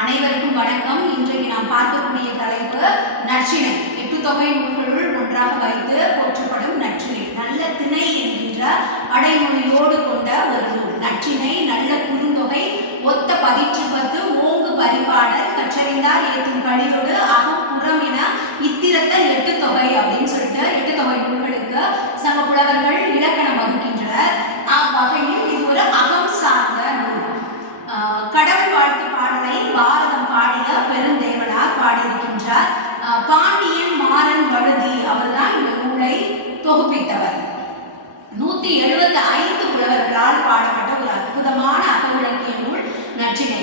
அனைவருக்கும் வணக்கம். இன்றைக்கு நாம் பார்க்கக்கூடிய தலைப்பு நற்றிணை. 8 தொகை நூல்களுள் ஒன்றாக வைத்து போற்றப்படும் நற்றிணை. நல்ல திணை என்கின்ற அடைமொழியோடு கொண்ட ஒரு நூல் நற்றிணை. நல்ல குறுந்தொகை, ஒத்த பதிற்றுப்பத்து, ஓங்கு பரிபாடல், கற்றறிந்தார் ஏத்தும் கழியோடு அகம் புறம் என இத்திரத்த 8 தொகை அப்படின்னு சொல்லிட்டு 8 தொகை நூல்களுக்கு சங்க புலவர்கள் இலக்கணம் வகுக்கின்றனர். அவ்வகையில் இது ஒரு அகம் சார்ந்த நூல். கடவுள் வாழ்த்து பாடலை பாரதம் பாடிய பெருந்தேவனார் பாடியிருக்கின்றார். பாண்டியன் மாறன் வழுதி அவர்தான் இந்த நூலை தொகுப்பித்தவர். 175 புலவர்களால் பாடப்பட்ட ஒரு அற்புதமான அகவிலக்கிய நூல் நற்றிணை.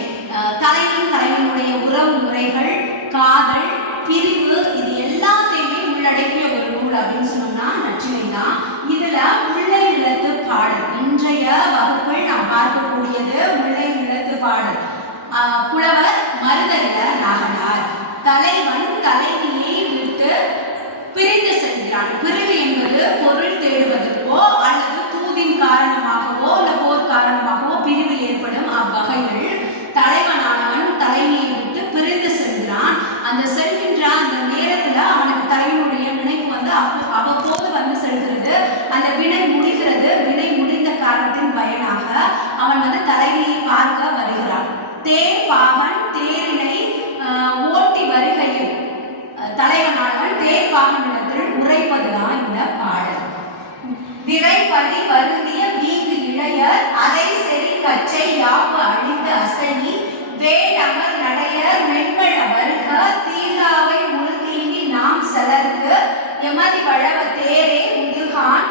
தலைவன் தலைவனுடைய உறவு முறைகள், காதல், பிரிவு, இது எல்லாத்தையுமே உள்ளடக்கிய ஒரு நூல் அப்படின்னு சொன்னோம்னா நற்றிணை தான். இதுல முல்லை நிலத்து பாடல், இன்றைய வகுப்பில் நாம் பார்க்கக்கூடியது முல்லை நிலத்து பாடல். புலவர் மருதநில நாகனார். தலைவன் தலைவியை விட்டு பிரிந்து செல்கிறான். பிரிவு என்பது பொருள் தேடுவதற்கோ அல்லது தூதின் காரணமாகவோ அல்ல போர் காரணமாகவோ பிரிவு ஏற்படும். அவ்வகையில் தலைவனானவன் தலைவியை விட்டு பிரிந்து செல்கிறான். அந்த செல்கின்ற அந்த நேரத்துல அவனுக்கு தலைவனுடைய நினைப்பு அவ்வப்போது செல்கிறது. அந்த வினை முடிகிறது. வினை முடிந்த காரணத்தின் பயனாக அவன் தலைவியை பார்க்க வருகிறான். தேர்பாகன் தேரினை ஓட்டி வருகையில் தலைவனானவன் தேர்பாகனிடத்தில் உரைப்பதுதான் இந்த பாடல். விரைப்பதி வருந்திய வீங்கு இளையர் அதை செறி கச்சை யாப்பு அழிந்து அசனி வேடமர் நடையர் மென்மழ வருக தீராவை உள்தீங்கி நாம் செலருக்கு எமதி வளவ தேரே உதுகான்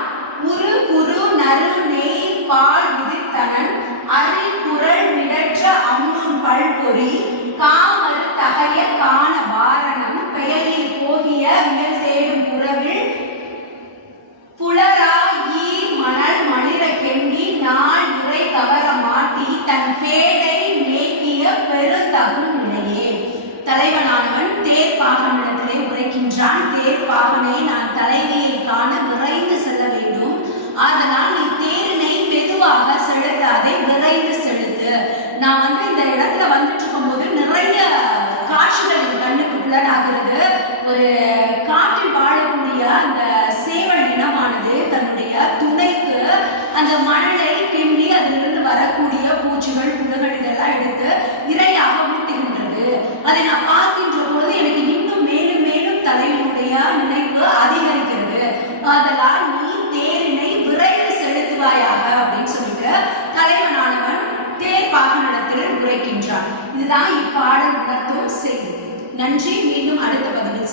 உரு குரு நறு நெய் பால் விதித்தனன் அரி குரல் மிடற்ற அம்முன் பல்பொறி காமரு தகைய காண வாரணம் பெயரில் போகிய வியல் தேடும் புறவில் புலரா ஈர் மணல் மணிர கெண்டி நாள் உரை கவர மாட்டி தன் பேடை மேக்கிய பெருந்தகு நிலையே. தலைவனானவன் தேர்பாகனிடத்திலே உரைக்கின்றான். தேர்பாகனை, நான் தலைவியை காண விரைந்து செல்ல வேண்டும். அதனால் நீ தேரினை மெதுவாக செலுத்தாதே, விரைந்து செலுத்து. நான் இந்த இடத்துல வந்துட்டு இருக்கும் போது நிறைய காட்சிகள் என் கண்ணுக்கு புலனாகிறது. ஒரு காட்டில் வாழக்கூடிய அந்த சேவல் இனமானது தன்னுடைய துணைக்கு அந்த மணலை கிண்டி அதிலிருந்து வரக்கூடிய பூச்சிகள், புழுகள் இதெல்லாம் எடுத்து இரையாக ஊட்டுகின்றது. அதை நான் பார்க்கின்ற பொழுது எனக்கு இன்னும் மேலும் மேலும் தலைவனுடைய நினைவு அதிகரிக்கிறது. அதனால் நீ தேரினை விரைந்து செலுத்துவாயாக அப்படின்னு சொல்லிட்டு தலைவனானவன் தேர்பாகனிடத்தில் உரைக்கின்றான். இதுதான் இப்பாடல் உணர்த்தும் செய்தி. நன்றி. மீண்டும் அடுத்த பதிவில்